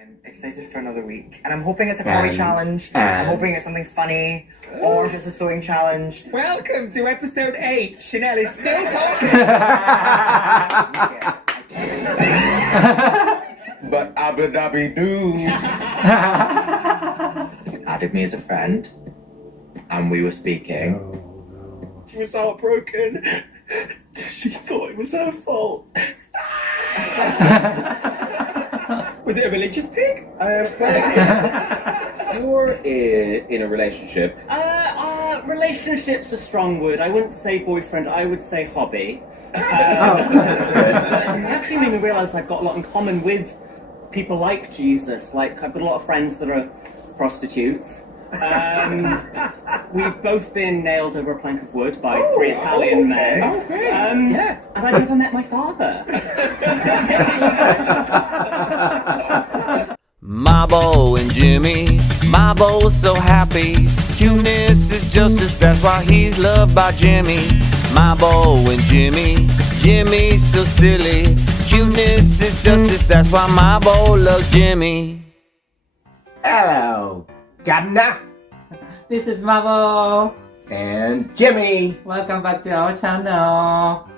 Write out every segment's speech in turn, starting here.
I'm excited for another week, and I'm hoping it's a comedy challenge. I'm hoping it's something funny, or if it's a sewing challenge. Welcome to episode 8. Chanel is still talking. But abba-dabby doo. Added me as a friend, and we were speaking. She was heartbroken. She thought it was her fault. Was it a religious pig? You're in a relationship. Relationship's a strong word. I wouldn't say boyfriend, I would say hobby. It actually made me realise I've got a lot in common with people like Jesus. Like, I've got a lot of friends that are prostitutes. We've both been nailed over a plank of wood by 3 Italian men. Oh, great. Yeah. And I never met my father. Mabo and Jimmy, Mabo's so happy. Cuteness is justice, that's why he's loved by Jimmy. Mabo and Jimmy, Jimmy's so silly. Cuteness is justice, that's why Mabo loves Jimmy. Hello, Governor. This is Mabo. And Jimmy. Welcome back to our channel.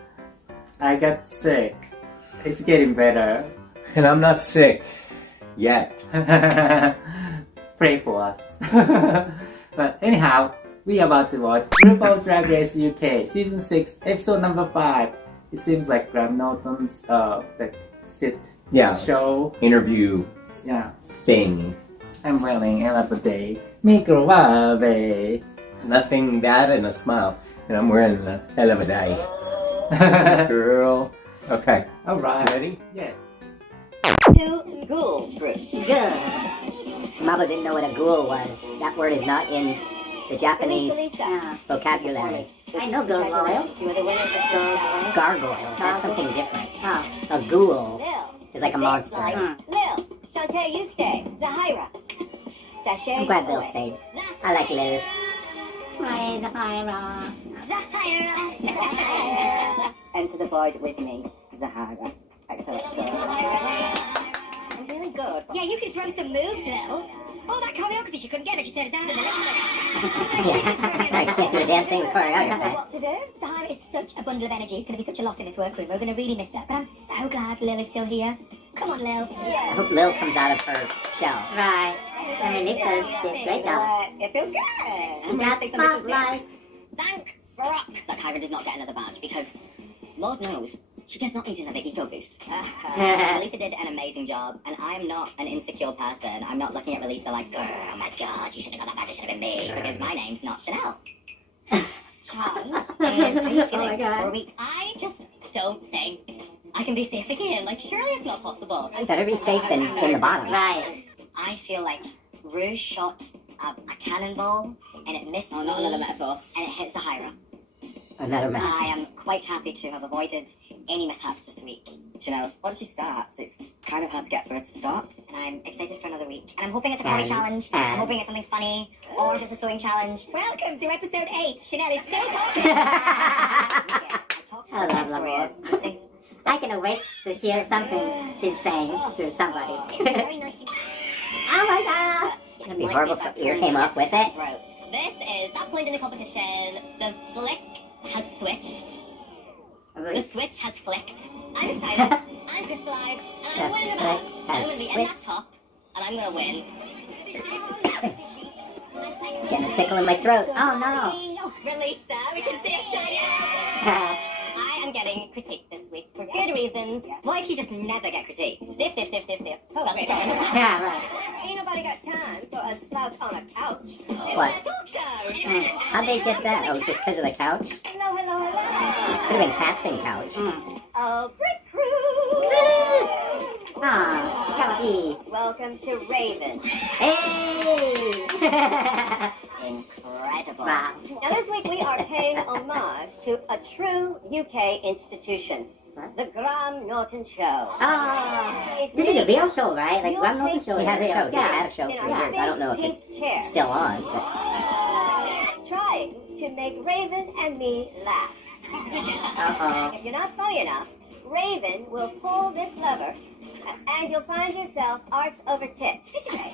I got sick. It's getting better. And I'm not sick. Yet. Pray for us. But anyhow, we are about to watch RuPaul's Drag Race UK Season 6 Episode number 5. It seems like Graham Norton's like sit show. Interview thing. I'm wearing Ella Day. Microwave. Nothing that and a smile. And I'm wearing the Ello day. Girl. Okay. Alright. Ready? Yeah. Ghoul, Bruce. Good. Mabo didn't know what a ghoul was. That word is not in the Japanese vocabulary. I know gargoyle. Gargoyle. That's something different. A ghoul is like a monster. Lil, Shantae, you stay. Zahira. Sashay. I'm glad Lil stayed. I like Lil. Hi, Zahira. Zahira. Enter the void with me, Zahira. Excellent. I'm really good. Yeah, you can throw some moves, Lil. Oh, that choreography she couldn't get if she turns down in the lip sync. I can't do a damn thing with choreography. What to do? Zahira is such a bundle of energy. It's going to be such a loss in this workroom. We're going to really miss her. But I'm so glad Lil is still here. Come on, Lil. I hope Lil comes out of her shell. Right. I mean, Lisa did great job. It feels good. That's spotlight. Thank fuck that Kyran did not get another badge because, Lord knows, she does not need another ego boost. Melissa did an amazing job, and I'm not an insecure person. I'm not looking at Melissa like, oh my god, you should have got that badge, it should have been me, because my name's not Chanel. Charles, how are you feeling for a week? I just don't think I can be safe again. Like, surely it's not possible. Better be safe than in the bottom. Right. I feel like Rouge shot a cannonball, and it missed Oh, not me, another metaphor. and it hit Zahira. Another match. I am quite happy to have avoided any mishaps this week. Chanel, once she starts, it's kind of hard to get for her to stop. And I'm excited for another week. And I'm hoping it's a comedy challenge. I'm hoping it's something funny. Or if it's a sewing challenge. Welcome to episode 8. Chanel is still talking. I love Voix. I can wait to hear something she's saying to somebody. Very nice. Oh my god! It'd be horrible if ear came up with it. This is that point in the competition. The flick has switched. The switch has flicked. I'm excited. I'm crystallized. And I'm winning the match. I'm going to be in that top. And I'm going to win. Getting a tickle in my throat. Oh no! Release that. We can see it shining. I am getting critiqued this week for good reasons. Why if you just never get critiqued? Stiff. Oh, that's Yeah, right. Ain't nobody got time for a slouch on a couch. What? talk show. How'd they get that? Oh, just because of the couch? Hello. Could have been casting couch. Oh, Brick Crew! Ah, kawaii. Welcome to Raven. Hey! Incredible. Wow. Now this week we are paying homage to a true UK institution. The Graham Norton Show. Oh, this is a real show, right? Like Graham Norton show, he has a show. He's had a show for years. I don't know if it's still on. But... Trying to make Raven and me laugh. Uh-oh. If you're not funny enough, Raven will pull this lever, and you'll find yourself arse over tits.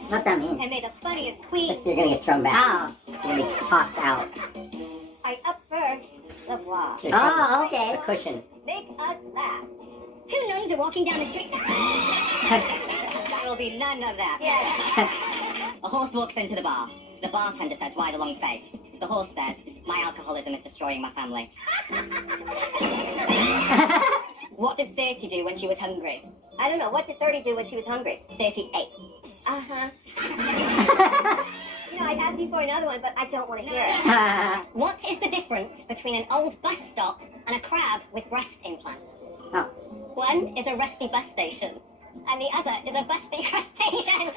What that mean? And may the funniest queen... You're gonna get thrown back. Oh. You're gonna be tossed out. I up first, the voix. Oh, okay. A cushion. Make us laugh. Two nuns are walking down the street. There will be none of that. Yes. A horse walks into the bar. The bartender says, "Why the long face?" The horse says, "My alcoholism is destroying my family." What did 30 do when she was hungry? I don't know. What did 30 do when she was hungry? 38. Uh-huh. You know, I'd ask you for another one, but I don't want to hear it. What is the difference between an old bus stop and a crab with breast implants? Oh. One is a rusty bus station, and the other is a busty crustacean.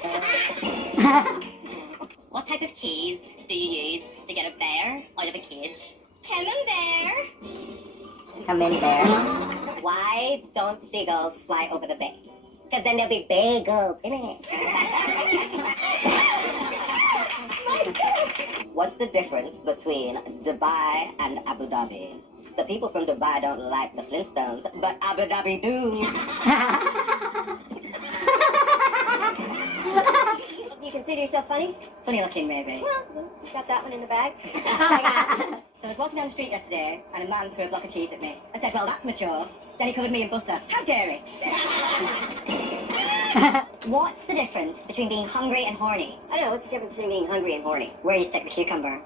What type of cheese do you use to get a bear out of a cage? Camembert. Camembert. Why don't seagulls fly over the bay? Because then there'll be bagels in it. What's the difference between Dubai and Abu Dhabi? The people from Dubai don't like the Flintstones, but Abu Dhabi do. Do you consider yourself funny? Funny looking, maybe. Well, got that one in the bag. So I was walking down the street yesterday, and a man threw a block of cheese at me. I said, "Well, that's mature." Then he covered me in butter. How dare he? What's the difference between being hungry and horny? I don't know. What's the difference between being hungry and horny? Where you stick the cucumber.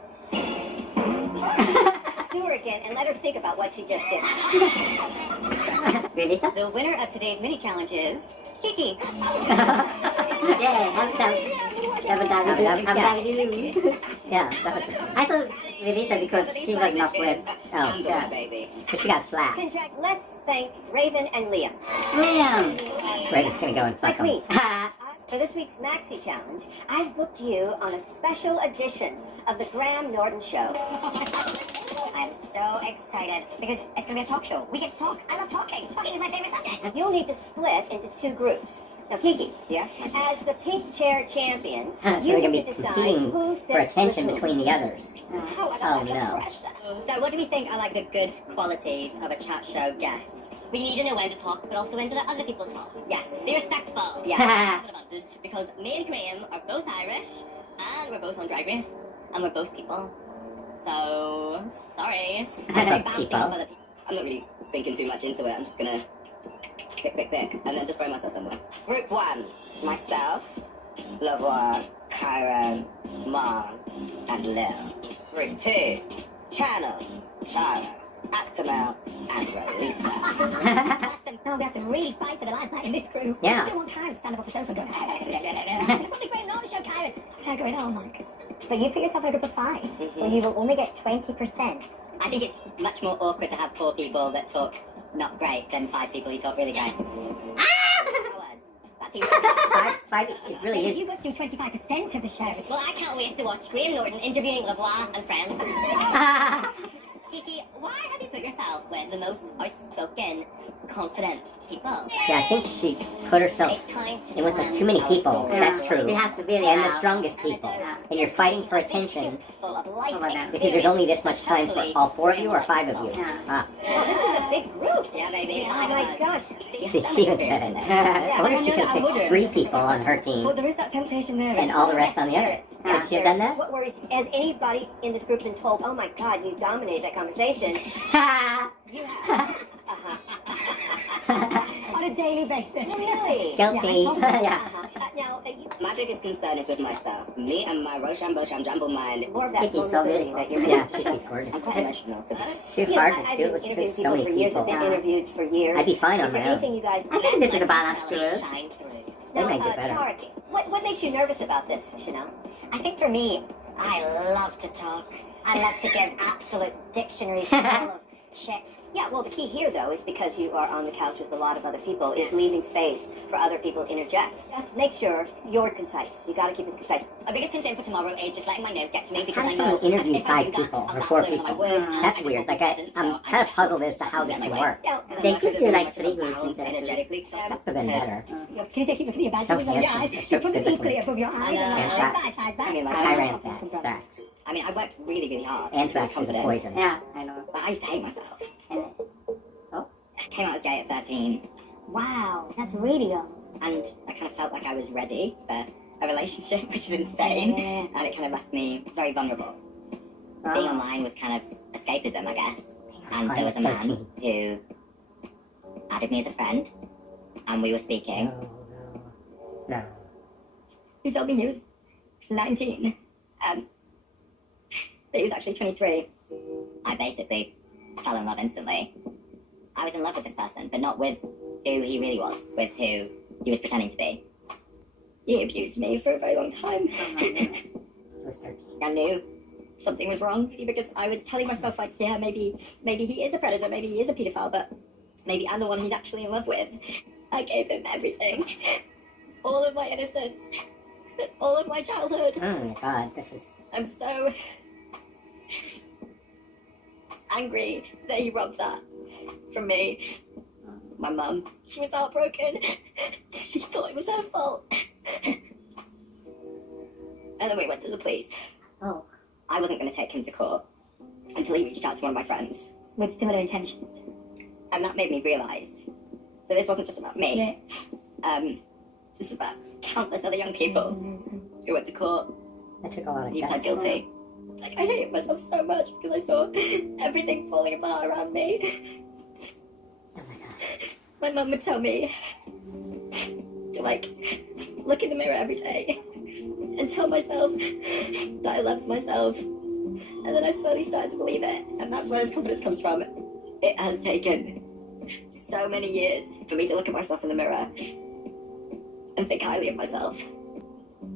Do her again and let her think about what she just did. Really? The winner of today's mini challenge is Kiki. Yeah, that was. I thought Melissa because she was not with. Oh, yeah, baby. because she got slapped. Let's thank Raven and Liam. Liam. Raven's gonna go and fuck him. For this week's Maxi Challenge, I've booked you on a special edition of the Graham Norton Show. I'm so excited because it's going to be a talk show. We get to talk. I love talking. Talking is my favorite subject. You'll need to split into two groups. Now, Kiki, Yes? as the pink chair champion, So you we're gonna need be to decide competing who for sits attention with between who. the others. Oh no. So what do we think are like the good qualities of a chat show guest? We need to know when to talk, but also when to let other people talk. Yes. Be respectful. Yeah. Because me and Graham are both Irish, and we're both on Drag Race, and we're both people. So, sorry. Both people. I'm not really thinking too much into it. I'm just gonna pick, and then just throw myself somewhere. Group 1, myself, Voix, Kyran, Mom, and Lil. Group 2, Channel, Shara, Actimel, and Relisa. So we have to really fight for the limelight in this crew. Yeah. I don't want Kyran to stand up off the sofa and go, "What's the Graham Norton show, Kyran?" I'm going, "Oh my." But you put yourself in a group of 5, where you will only get 20%. I think it's much more awkward to have 4 people that talk not great than 5 people who talk really great. Five, it really is. You got to do 25% of the shows. Well, I can't wait to watch Graham Norton interviewing Voix and friends. Kiki, why have you put yourself with the most outspoken, confident people? Yeah, I think she put herself in with like too many people. That's true. We have to really And the strongest people. And you're fighting for attention because there's only this much time for all 4 of you or 5 of you. Ah. Well, this is a big group. Yeah, baby. Oh my gosh. See, she even said it. I wonder if she could have picked 3 people on her team Well, there is that temptation there. and all the rest on the other. Could she have done that? What worries you? Has anybody in this group been told, "Oh my God, you dominated that conversation"? You have. On a daily basis. Really? Guilty. Yeah. Now, My biggest concern is with myself. Me and my Rochambeau jumble mind. more of that Kiki's so vulnerability that beautiful. you're Yeah, Kiki's gorgeous. I'm quite emotional. It's too hard to I've do been with interviewing so people many for years. I've people. been interviewed for years. I'd be fine on Is there my own. anything you guys? I think this is a balance to it. They Now, might get better. Tara, what makes you nervous about this, Chanel? I think for me, I love to talk. I love to give absolute dictionaries full of shit. Yeah, well, the key here, though, is because you are on the couch with a lot of other people, is leaving space for other people to interject. Just make sure you're concise. You got to keep it concise. My biggest concern for tomorrow is just letting my nose get to me How because does I know someone interview if I 5 do that, people I'll or start 4 slurring on my people? words. That's weird. Like I'm kind of puzzled as to how this can work. Yeah, They could do like 3 groups instead of 2. Energetically. That would have been better. Can you keep your badge So above your handsome. eyes? They're You so put it physically. equally above your eyes. Anthrax. I mean, like, Kyran Anthrax. I mean, I worked really, really hard. Anthrax is a Confident. poison. Yeah, I know. But I used to hate myself. came out as gay at 13. Wow, that's really young. And I kind of felt like I was ready for a relationship, which is insane. Yeah. And it kind of left me very vulnerable. Being online was kind of escapism, I guess. And there was a man who added me as a friend, and we were speaking. No. Who told me he was 19, but he was actually 23. I basically fell in love instantly. I was in love with this person, but not with who he really was, with who he was pretending to be. He abused me for a very long time. I knew something was wrong because I was telling myself, like, yeah, maybe he is a predator, maybe he is a paedophile, but maybe I'm the one he's actually in love with. I gave him everything. All of my innocence. All of my childhood. Oh my god, this is... I'm so angry that he robbed that from me. My mum, she was heartbroken. She thought it was her fault. And then we went to the police. Oh. I wasn't going to take him to court until he reached out to one of my friends. With similar intentions. And that made me realise that this wasn't just about me. Yeah. This is about countless other young people who went to court. That took a lot of He pled guts. guilty. Like, I hated myself so much because I saw everything falling apart around me. Oh my god. My mum would tell me to, like, look in the mirror every day and tell myself that I loved myself. And then I slowly started to believe it. And that's where this confidence comes from. It has taken so many years for me to look at myself in the mirror and think highly of myself.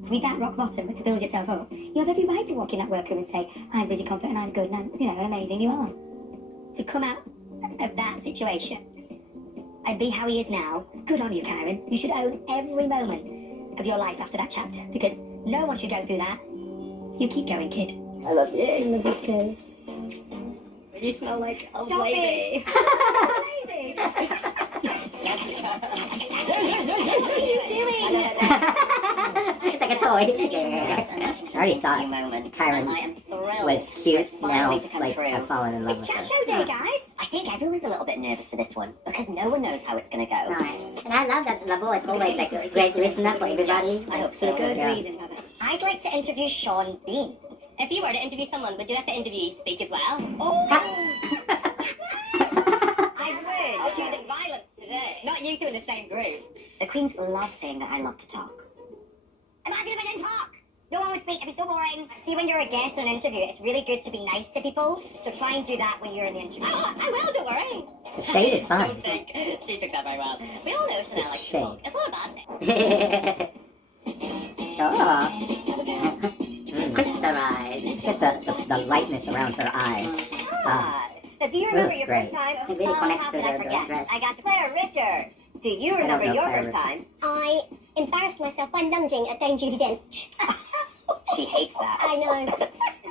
To be that rock bottom, but to build yourself up, you have every right to walk in that workroom and say, I'm really confident, I'm good, and I'm, you know, how amazing you are. To come out of that situation and be how he is now, good on you, Kyran. You should own every moment of your life after that chapter, because no one should go through that. You keep going, kid. I love you. I love you too. You smell like old Stop lady. Lady! What are you doing? It's like a toy. I already thought Kyran was cute. Now, like, I've fallen in love It's with her. chat show day, guys. I think everyone's a little bit nervous for this one because no one knows how it's going to go. Right. And I love that Lavo is always like great to listen up for everybody. I hope so. Good Yeah. reason, Heather. I'd like to interview Sean Bean. If you were to interview someone, would you have to interview Speak as well? Oh! I would. I'm using violence today. Not you two in the same group. The queens love saying that I love to talk. Imagine if I didn't talk. No one would speak. It'd be so boring. See, when you're a guest on an interview, it's really good to be nice to people. So try and do that when you're in the interview. Oh, I will. Don't worry. The shade is fun. Don't think she took that very well. We all know Chanel It's likes to shade. talk. It's not a bad thing. Oh. Crystallized. Let's get the lightness around her eyes. So do you remember Ooh, your great. first time? It really connects how to could I the forget? dress. I got to Claire Richards. Do you I don't remember know your Claire first Richards. time? I embarrassed myself by lunging at Dame Judi Dench. She hates that. I know.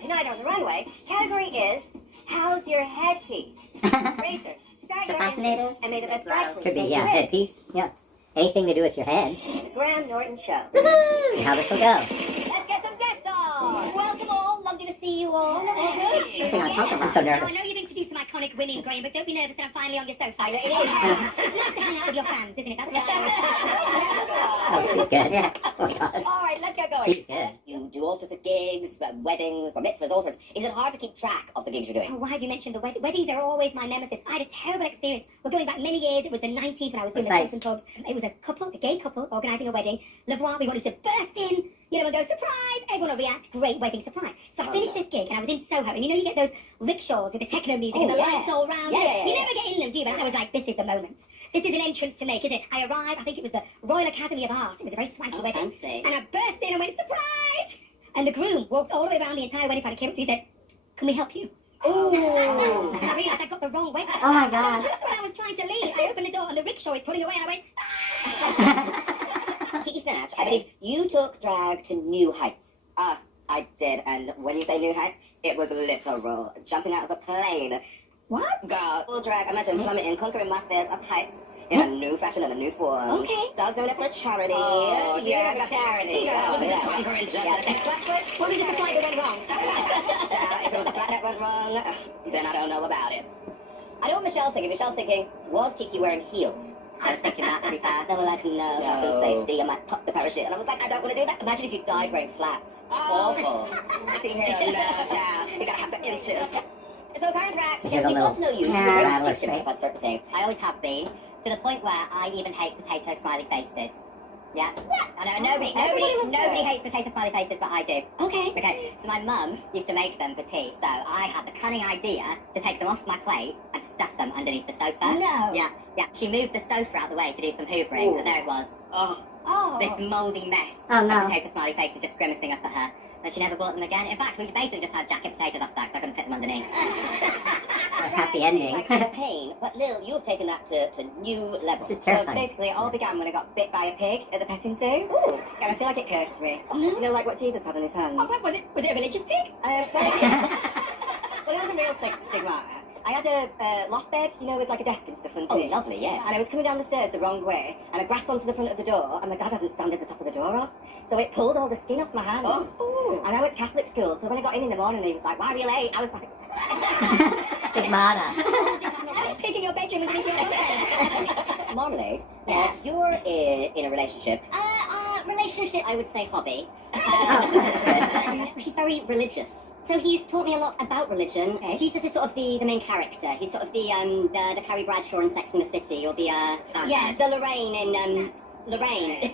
Tonight on the runway, category is How's Your Headpiece? Racers, start The your fascinator? engine and may the best drive Could be, yeah, headpiece. Yeah. Anything to do with your head. The Graham Norton Show. And how this will go. Let's get some guests on. Welcome all. Lovely to see you all. Something I'm talking about. I'm so Now, nervous. I know you've introduced some iconic women, Graham, but don't be nervous that I'm finally on your sofa. I know it is. It's nice to hang out with your fans, isn't it? That's Oh, she's good. Yeah. Oh my god. All right, let's get going. She's good. You do all sorts of gigs, weddings, bar mitzvahs, all sorts. Is it hard to keep track of the gigs you're doing? Oh, why have you mentioned the weddings? Are always my nemesis. I had a terrible experience. We're going back many years. It was the 90s when I was doing the Precise. pubs and pubs. It was a gay couple, organising a wedding. Voix, we wanted to burst in, you know, and go, surprise! Everyone will react. Great wedding surprise. So I finished this gig and I was in Soho. And you know, you get those rickshaws with the techno music and the lights all round. You never get in them, do you? But I was like, this is the moment. This is an entrance to make, isn't it? I arrived, I think it was the Royal Academy of Art. It was a very swanky wedding. Fancy. And I burst in and went, surprise! And the groom walked all the way around the entire wedding party, came up to me and said, can we help you? Ooh. And I realised I got the wrong wedding. Oh my god. So just when I was trying to leave, I opened the door and the rickshaw is pulling away and I went, Kiki Snatch, I believe you took drag to new heights. I did, and when you say new heights, it was literal. Jumping out of a plane. what? Girl, full drag, imagine plummeting, conquering my fears of heights in a new fashion and a new form. Okay. So I was doing it for charity. Oh, yeah, for charity. Yeah, I wasn't just Yeah. conquering just What was just the flight that went wrong? Child, if it was a flat that went wrong, then I don't know about it. I know what Michelle's thinking. Michelle's thinking, was Kiki wearing heels? I was thinking that, to be fair. They were like, no, for safety, I might pop the parachute. And I was like, I don't want to do that. Imagine if you died wearing flats. Awful. See here, no, child. You gotta have the inches. So, Kyran's right. So Yeah, we got to know you. You're Yeah, very particular about certain things. I always have been, to the point where I even hate potato smiley faces. Yeah. I know, nobody hates potato smiley faces, but I do. Okay. So my mum used to make them for tea, so I had the cunning idea to take them off my plate and to stuff them underneath the sofa. No. Yeah. She moved the sofa out of the way to do some hoovering, and there it was. This mouldy mess. Oh, no. A potato smiley face was just grimacing up at her. And she never bought them again. In fact, we basically just had jacket potatoes after that because I couldn't fit them underneath. A happy ending. Like it's pain, but Lil, you've taken that to new levels. This is terrifying. So basically, it all began when I got bit by a pig at the petting zoo. Ooh. And I feel like it cursed me. Oh, no. You know, like what Jesus had on his hands. Oh, what was it? Was it a religious pig? Well, it wasn't real stigmata. I had a loft bed, you know, with like a desk and stuff on it. Oh, lovely, yes. And I was coming down the stairs the wrong way, and I grasped onto the front of the door, and my dad hadn't sanded the top of the door off. So it pulled all the skin off my hand. Oh. And I went to Catholic school, so when I got in the morning, he was like, why were you late? I was like... Stigmata. I was picking your bedroom and thinking Marmalade, you're in a relationship. Relationship, I would say hobby. He's very religious. So he's taught me a lot about religion. Okay. Jesus is sort of the main character. He's sort of the Carrie Bradshaw in Sex and the City, or the Lorraine in Lorraine.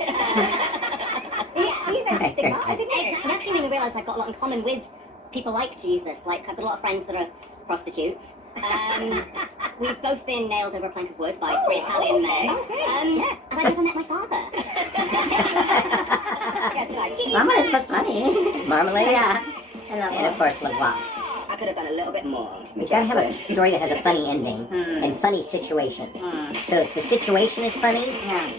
Yeah, he's very stigmata, didn't he? It actually made me realise I've got a lot in common with people like Jesus. Like, I've got a lot of friends that are prostitutes. We've both been nailed over a plank of wood by 3 Italian men. And I never met my father. Marmalade was funny. Marmalade, yeah. And of course, Voix. I could have done a little bit more. You gotta have a story that has a funny ending and funny situation. So if the situation is funny, then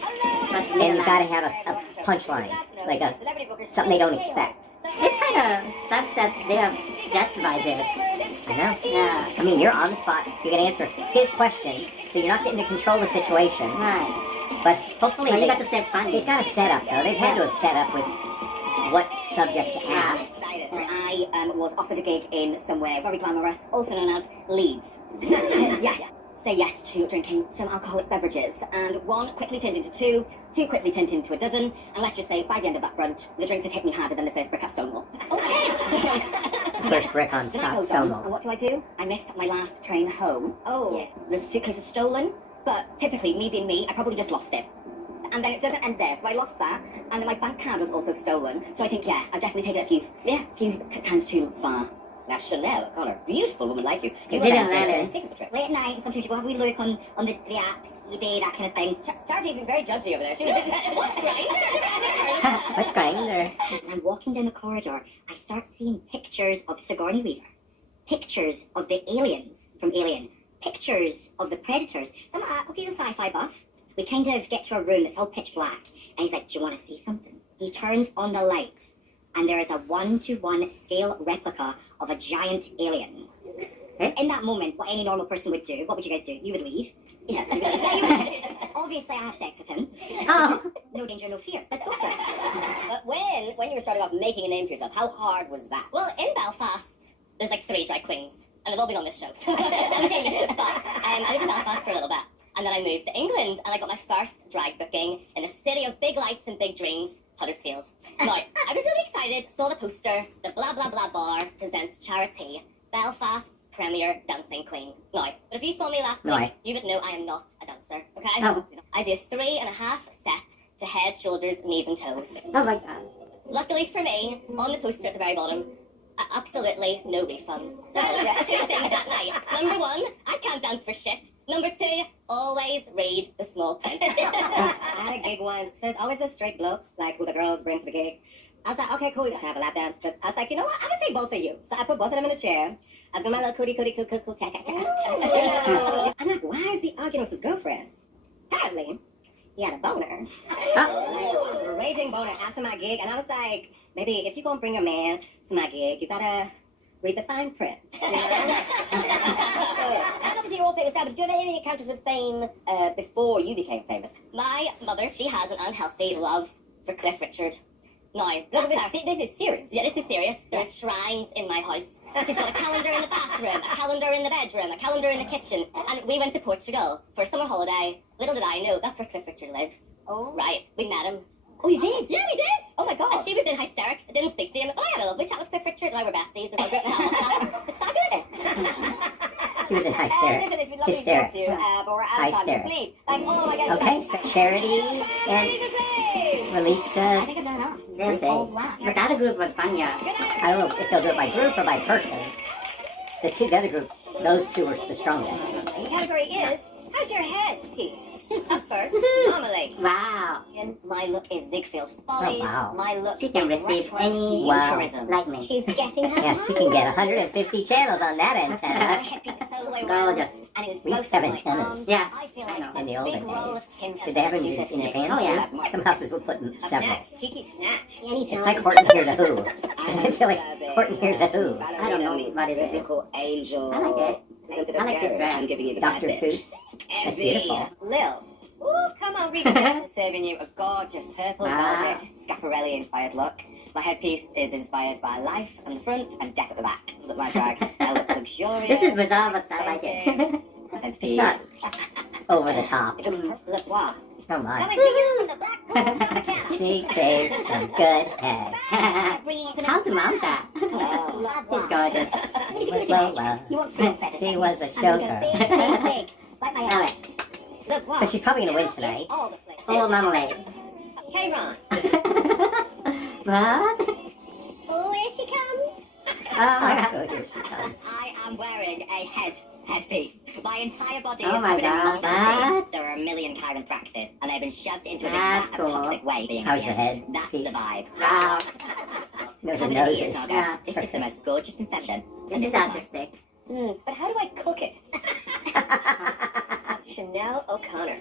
you gotta have a punchline, like something they don't expect. It's kind of sucks that they have justified this. I know. Yeah. I mean, you're on the spot. You're gonna answer his question, so you're not getting to control the situation. Right. But hopefully, Well, you got to say funny. They've got a setup though. They've had to have set up with what subject to ask. I was offered a gig in somewhere very glamorous, also known as Leeds. Say yes to drinking some alcoholic beverages, and one quickly turned into two quickly turned into a dozen, and let's just say by the end of that brunch, the drinks had hit me harder than the first brick at Stonewall. First brick on Stonewall. And what do? I missed my last train home. The suitcase was stolen, but typically, me being me, I probably just lost it. And then it doesn't end there, so I lost that, and then my bank card was also stolen. So I think, I've definitely taken it a few times too far. Now, Chanel O'Connor, beautiful woman like you. You didn't let her. Late at night, sometimes you go have a wee look on the apps, eBay, that kind of thing. Chargie's been very judgy over there. She was what's Grindr? What's Grindr? I'm walking down the corridor, I start seeing pictures of Sigourney Weaver, pictures of the aliens from Alien, pictures of the Predators. So I'm like, okay, he's a sci-fi buff. We kind of get to a room that's all pitch black, and he's like, do you want to see something? He turns on the light, and there is a 1-to-1 scale replica of a giant alien. In that moment, what any normal person would do, what would you guys do? You would leave. Yeah. Obviously, I have sex with him. No danger, no fear. Let's go for it. But when you were starting off making a name for yourself, how hard was that? Well, in Belfast, there's like 3 drag queens, and they've all been on this show. But I lived in Belfast for a little bit. And then I moved to England, and I got my first drag booking in a city of big lights and big dreams, Huddersfield. Now, I was really excited, saw the poster, the blah blah blah bar presents Charity, Belfast's premier dancing queen. Now, but if you saw me last week, you would know I am not a dancer, okay? I do a 3.5 set to head, shoulders, knees and toes. Oh my god. Luckily for me, on the poster at the very bottom, absolutely no refunds. So, 2 things that night. Number 1, I can't dance for shit. Number 2, always read the small print. I had a gig once, so there's always those straight blokes, like who the girls bring to the gig. I was like, okay, cool, you can have a lap dance. But I was like, you know what, I'm gonna take both of you. So I put both of them in a chair. I was going, my little cootie, I'm like, why is he arguing with his girlfriend? Apparently, he had a boner. Raging boner after my gig, and I was like, maybe if you're gonna bring a man to my gig, you gotta read the fine print. You know? And obviously you're all famous now, but do you have any encounters with fame before you became famous? My mother, she has an unhealthy love for Cliff Richard. Now, look, this is serious. Yeah, this is serious. There's shrines in my house She's got a calendar in the bathroom, a calendar in the bedroom, a calendar in the kitchen. And we went to Portugal for a summer holiday. Little did I know, that's where Cliff Richard lives. Oh. Right, we met him. Oh, you did? Yeah, we did. Oh my God. And she was in hysterics. I didn't speak to him. Oh, I had a lovely chat with Cliff Richard. And I were besties. We were good. It's fabulous. She was in hysterics. Hysterics. Hysterics. Okay, so Charity and Relisa. I think I've done enough. They'll say. But the other group was funnier. I don't know if they'll do it by group or by person. The other group, those two were the strongest. The category is, how's your headpiece? Up first, Marmalade. Wow. And my look is Ziegfeld Follies. Oh, wow. My look She can is receive retro any futurism. like me. She's getting her. Yeah, she can get 150 channels on that My antenna. headpiece is so the way Go around. just. And it was We used to both have my antennas. arms. Yeah, I feel I like know. a In the big olden roll days. of tin Did they ever for use it in 250. Japan? Oh yeah. Some houses would put Up several. next, Kiki Snatch. Anytime. It's like Horton Hears a Who. I feel like Horton Hears a Who. I don't know what it is. Biblical angel. I like it. I like this I'm dress. giving you the Dr. bad bitch. Seuss. That's beautiful. Lil. Ooh, come on, Reba. Serving you a gorgeous purple Wow. velvet Schiaparelli-inspired look. My headpiece is inspired by life on the front and death at the back. Look my drag. I look luxurious. This is bizarre, but I like it. It's Headpiece. not over the top. Look, wow. Oh my. Coming to you from the black room of the camp. She gave some good head. How to mount that? She's gorgeous. You want fruit feathers? She was a I'm gonna go choker. big, big, big. Like my Alright, hand. Look, wow. so she's probably gonna win tonight. All the flavors. Oh, Marmalade. Kyran. What? Oh, here she comes. Oh, here she comes. I am wearing a headpiece. My entire body Oh is my covered in God, muscle. what? There are a million Kyran thraxes, and they've been shoved into an That's exact cool. toxic way being How's your created. head That's piece? the vibe. Wow. Those are Covered in ears, noses. Saga. Yeah, This is the most gorgeous inception. This is artistic. But how do I cook it? Chanel O'Connor.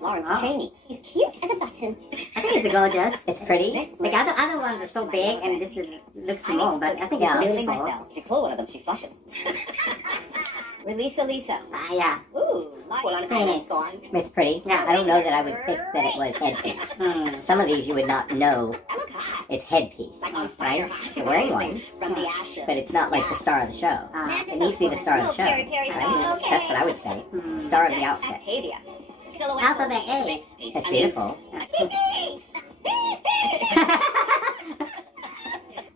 Lawrence Wow. Chaney. He's cute as a button. I think it's gorgeous. It's pretty. Like other ones are so big and this is looks small, but I think it's Literally beautiful. myself. If you pull one of them, she flushes. Relisa Lisa. Ah, yeah. Ooh, light. It's pretty. Yeah, I don't know that I would pick that it was headpiece. Some of these you would not know I look hot. it's headpiece, Like on fire. right? You're wearing one, From the ashes. but it's not like the star of the show. It needs to be the star of the show. Right? That's what I would say. Star of the outfit. Octavia. Silhouette Alphabet will A. be That's I mean, beautiful.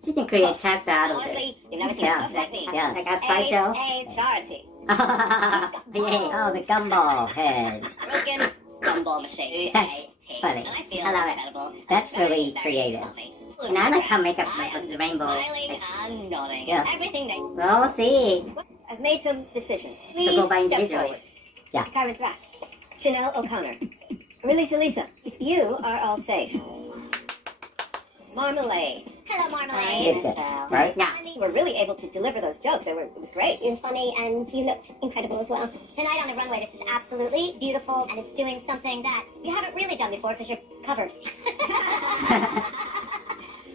She can create character out of this. Honestly, you've never seen Yeah. a puff like me. Yeah, like that sideshow. A Charity. Yay. Oh, the gumball head. Broken gumball machine. That's A-T. funny. And I feel I love it. incredible. That's Very, really very creative. fluffy. And I like how makeup I am with the rainbow. Smiling and nodding. Yeah. Everything they... We'll see. I've made some decisions. So Please go by step individually. forward. Yeah. Kyran Graff. Chanel O'Connor. Relisa Lisa. You are all safe. Marmalade. Hello, She Marmalade. did good, right? Yeah. You were really able to deliver those jokes. It was great. You're funny and you looked incredible as well. Tonight on the runway, this is absolutely beautiful and it's doing something that you haven't really done before because you're covered.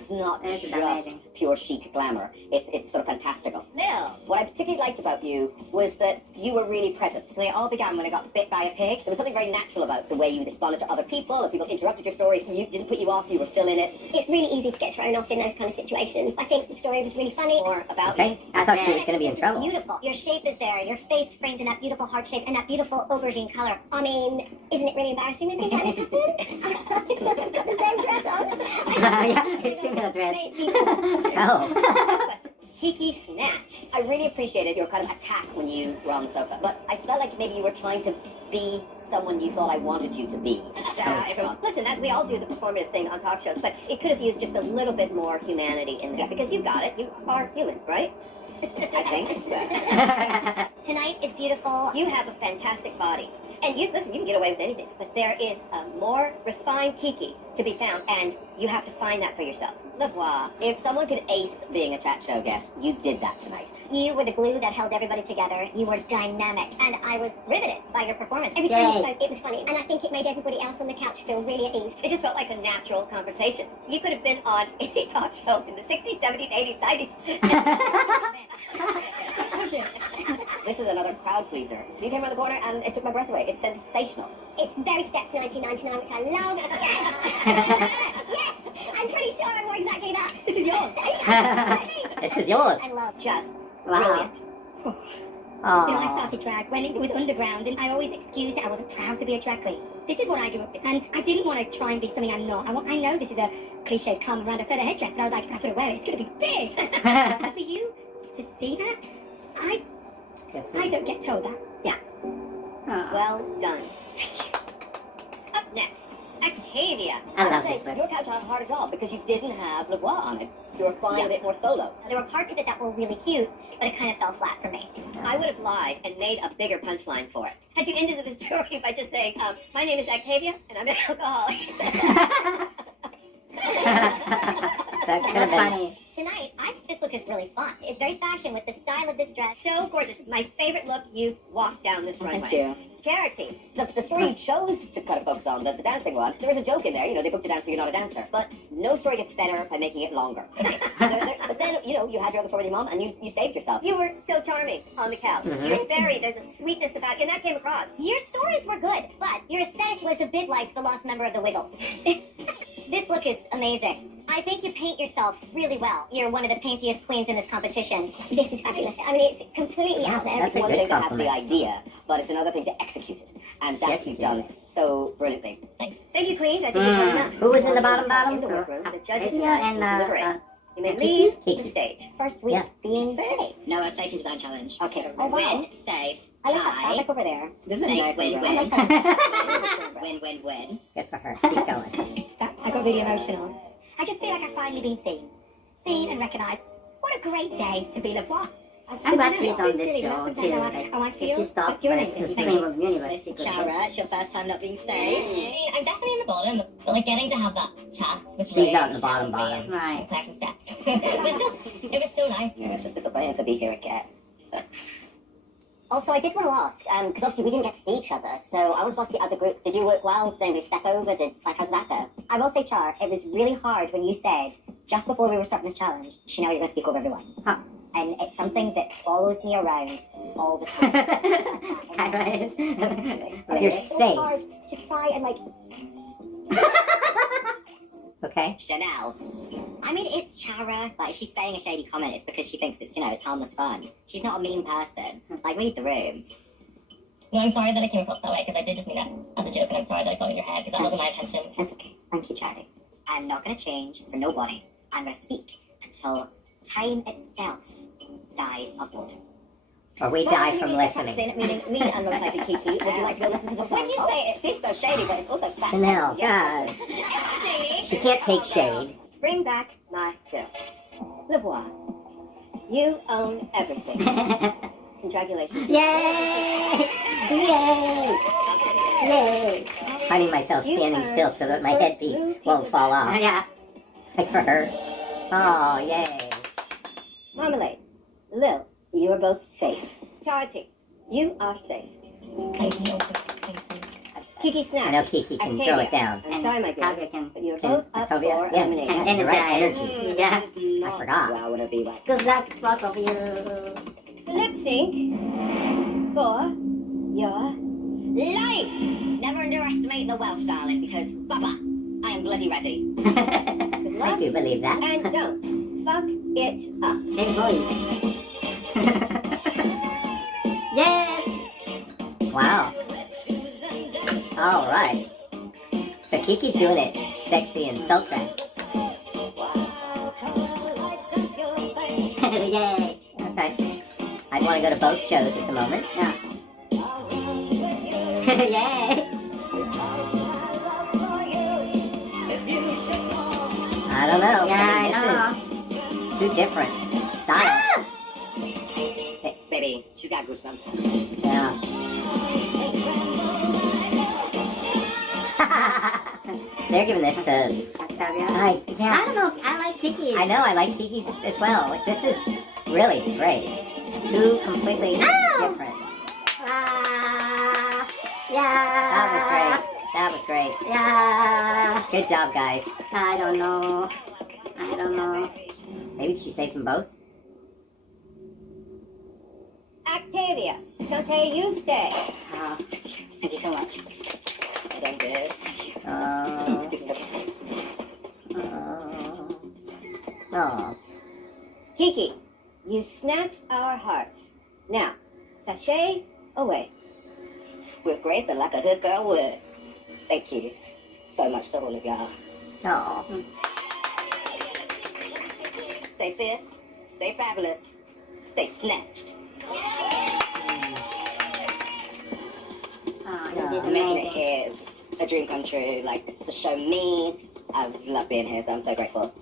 It's not This is just amazing. pure chic glamour. It's sort of fantastical. Lil. What I particularly liked about you was that you were really present. They all began when I got bit by a pig. There was something very natural about the way you responded to other people. If people interrupted your story, you didn't put you off, you were still in it. It's really easy to get thrown off in those kind of situations. I think the story was really funny. More about Okay. I thought she was going to be in This is trouble. Beautiful. Your shape is there. Your face framed in that beautiful heart shape and that beautiful aubergine color. I mean, isn't it really embarrassing when things like this happen? The same dress on. Yeah, it's similar dress. Oh. Kiki Snatch. I really appreciated your kind of attack when you were on the sofa, but I felt like maybe you were trying to be someone you thought I wanted you to be. Listen, we all do the performative thing on talk shows, but it could have used just a little bit more humanity in there because you got it. You are human, right? I think so. Tonight is beautiful. You have a fantastic body. And you can get away with anything, but there is a more refined Kiki to be found, and you have to find that for yourself. Le Voix. If someone could ace being a chat show guest, you did that tonight. You were the glue that held everybody together. You were dynamic, and I was riveted by your performance. Every time you spoke, it was funny, and I think it made everybody else on the couch feel really at ease. It just felt like a natural conversation. You could have been on any talk show in the 60s, 70s, 80s, 90s. This is another crowd pleaser. You came around the corner and it took my breath away. It's sensational. It's very Steps 1999, which I love. Yes! Yes! I'm pretty sure I wore exactly that. This is yours. This is yours. I love Just Wow. Brilliant. Oh. You know, I started drag when it was underground, and I always excused it. I wasn't proud to be a drag queen. This is what I grew up with, and I didn't want to try and be something I'm not. I know this is a cliche come around a feather headdress, but I was like, if I could wear it, it's going to be big. And for you to see that, I don't get told that. Yeah. Well done. Up next, Octavia. I love say, this one. your character had a harder job because you didn't have Le Voix on it. You were flying a bit more solo. There were parts of it that were really cute, but it kind of fell flat for me. I would have lied and made a bigger punchline for it. Had you ended the story by just saying, my name is Octavia, and I'm an alcoholic. That could have been Funny. Tonight, I think this look is really fun. It's very fashion with the style of this dress. So gorgeous. My favorite look you walked down this runway. Thank you. Charity. The story you chose to kind of focus on, the dancing one, there was a joke in there. You know, they booked a dancer, you're not a dancer. But no story gets better by making it longer. But then, you know, you had your other story with your mom, and you saved yourself. You were so charming on the couch. You're there's a sweetness about you, and that came across. Your stories were good, but your aesthetic was a bit like the lost member of the Wiggles. This look is amazing. I think you paint yourself really well. You're one of the paintiest queens in this competition. This is fabulous. I mean, it's completely out there. That's It's a one good thing to have the compliment. idea, but it's another thing to execute it. And that's you've done so brilliantly. Thank you, queens. I think you've done enough. Who was in the bottom? In the workroom, the judges and deliberate. You may Kiki? leave Kiki. the stage. First week being safe. No, a safe and design challenge. Okay. Oh, wow. Win, safe, I like that high. fabric over there. This is a nice win, I like win. that. Win. Good for her. Keep going. I got really emotional. I just feel like I've finally been seen and recognised. What a great day to be Le Voix. I'm glad she's on this show too. Like, I if feel she stopped you're with amazing. Queen of Universe, she could. Chara, it's your first time not being safe. I mean, I'm definitely in the bottom, but like getting to have that chat with She's not in the bottom. Right. Claire from Steps. it was so nice. Yeah, it's just disappointing to be here again. Also, I did want to ask, because obviously we didn't get to see each other, so I want to ask the other group, did you work well? Did anybody step over? How did that go? I will say, Char, it was really hard when you said, just before we were starting this challenge, Chanel, you're going to speak over everyone. Huh. And it's something that follows me around all the time. You're It's so safe. hard to try and, like... Okay. Chanel. I mean, it's Chara. Like, if she's saying a shady comment, it's because she thinks it's, it's harmless fun. She's not a mean person. Like, read the room. No, I'm sorry that it came across that way, because I did just mean that as a joke, and I'm sorry that I got in your head, because that wasn't my intention. That's okay. Thank you, Charlie. I'm not going to change for nobody. I'm going to speak until time itself dies of boredom. Or we die from listening. Meaning me and my type of Kiki. Would you like to go listen to the song? When you say it, it seems so shady, but it's also fact. Chanel, God. She can't take shade. Bring back my girl. Le Voix. You own everything. Congratulations. Yay! Yay! Yay! Finding myself standing still so that my headpiece won't fall off. Yeah. Like for her. Oh, yay. Marmalade. Lil, you are both safe. Charity, you are safe. Thank you. Kiki Snatch. I know Kiki can throw it down. I'm sorry, my dear, but you're both up for yeah, elimination. and energy. Yeah, I forgot. Well, would it be like? Good luck, both of you. Lip sync for your life. Never underestimate the Welsh, darling, because Baba, I am bloody ready. Good luck. I do believe that. And don't fuck it up. Hey, boy. Yes! Wow. All right. So Kiki's doing it sexy and soul track. Yay! Okay. I'd want to go to both shows at the moment. Yeah. Yay! I don't know. Yeah, this is two different styles. Ah! Baby, she's got goosebumps. Yeah. They're giving this to Octavia. I don't know. I like Kiki. I know. I like Kiki's as well. Like, this is really great. Two completely different. Yeah. That was great. That was great. Yeah. Good job, guys. I don't know. Maybe she saves them both? Octavia, Shante, you stay. Thank you so much. I done good. Oh. Kiki, You snatched our hearts. Now, sashay away. With grace and like a hood girl would. Thank you so much to all of y'all. Oh. Stay fierce, stay fabulous, stay snatched. Making it here a dream come true, like to show me. I've loved being here, so I'm so grateful.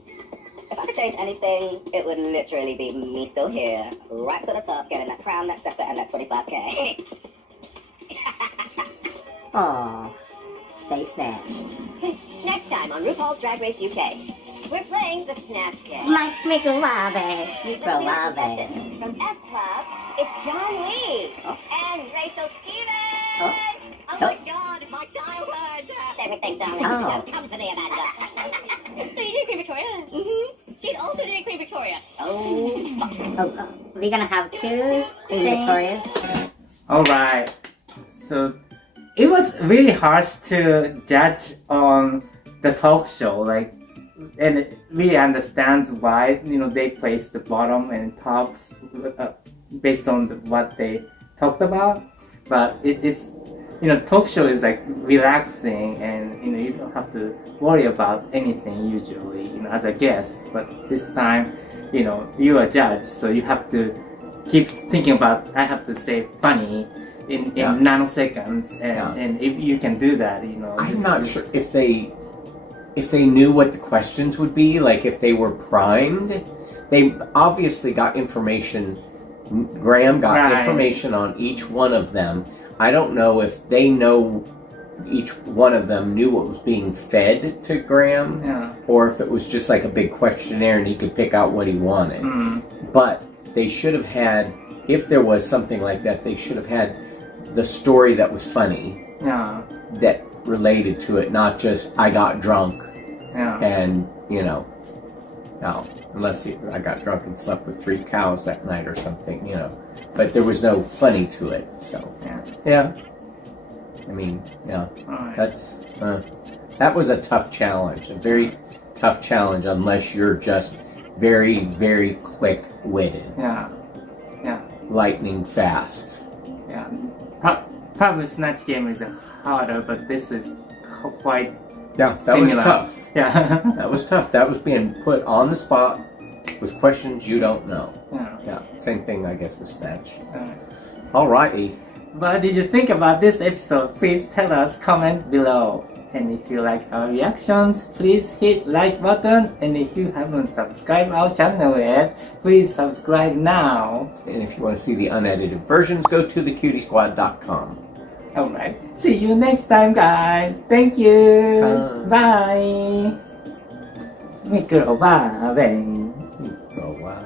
If I could change anything, it would literally be me still here, right to the top, getting that crown, that scepter, and that 25K. Aw. Stay snatched. Next time on RuPaul's Drag Race UK, we're playing the Snatch Game. Microwave. From S Club, it's John Lee and Rachel Stevens. Oh my God, my childhood. Everything, darling. Oh. Just come for the Amanda. So you did Queen Victoria? Mm-hmm. She's also doing Queen Victoria. Oh, fuck. Oh, we're gonna have 2 Queen Victorias. Alright, so it was really harsh to judge on the talk show, like, and it really understands why, you know, they place the bottom and tops based on what they talked about. But it's, you know, talk show is like relaxing, and you know, you don't have to worry about anything usually, you know, as a guest. But this time, you know, you are a judge, so you have to keep thinking about, I have to say funny in nanoseconds, and if you can do that, you know. I'm not sure if they knew what the questions would be, like if they were primed. They obviously got information. Graham got information on each one of them. I don't know if they know each one of them knew what was being fed to Graham, or if it was just like a big questionnaire and he could pick out what he wanted. But they should have had, if there was something like that, they should have had the story that was funny, that related to it, not just I got drunk, and you know, no, unless I got drunk and slept with 3 cows that night or something, you know. But there was no funny to it, so yeah. I mean, that's that was a tough challenge, a very tough challenge, unless you're just very, very quick-witted. Lightning fast. Probably Snatch Game is harder, but this is quite that similar. Was tough. That was tough. That was being put on the spot with questions you don't know. Same thing, I guess, with Snatch. Alrighty. What did you think about this episode? Please tell us, comment below. And if you like our reactions, please hit like button. And if you haven't subscribed our channel yet, please subscribe now. And if you want to see the unedited versions, go to thecutiesquad.com. Alright. See you next time, guys. Thank you. Bye. Microwave. Microwave.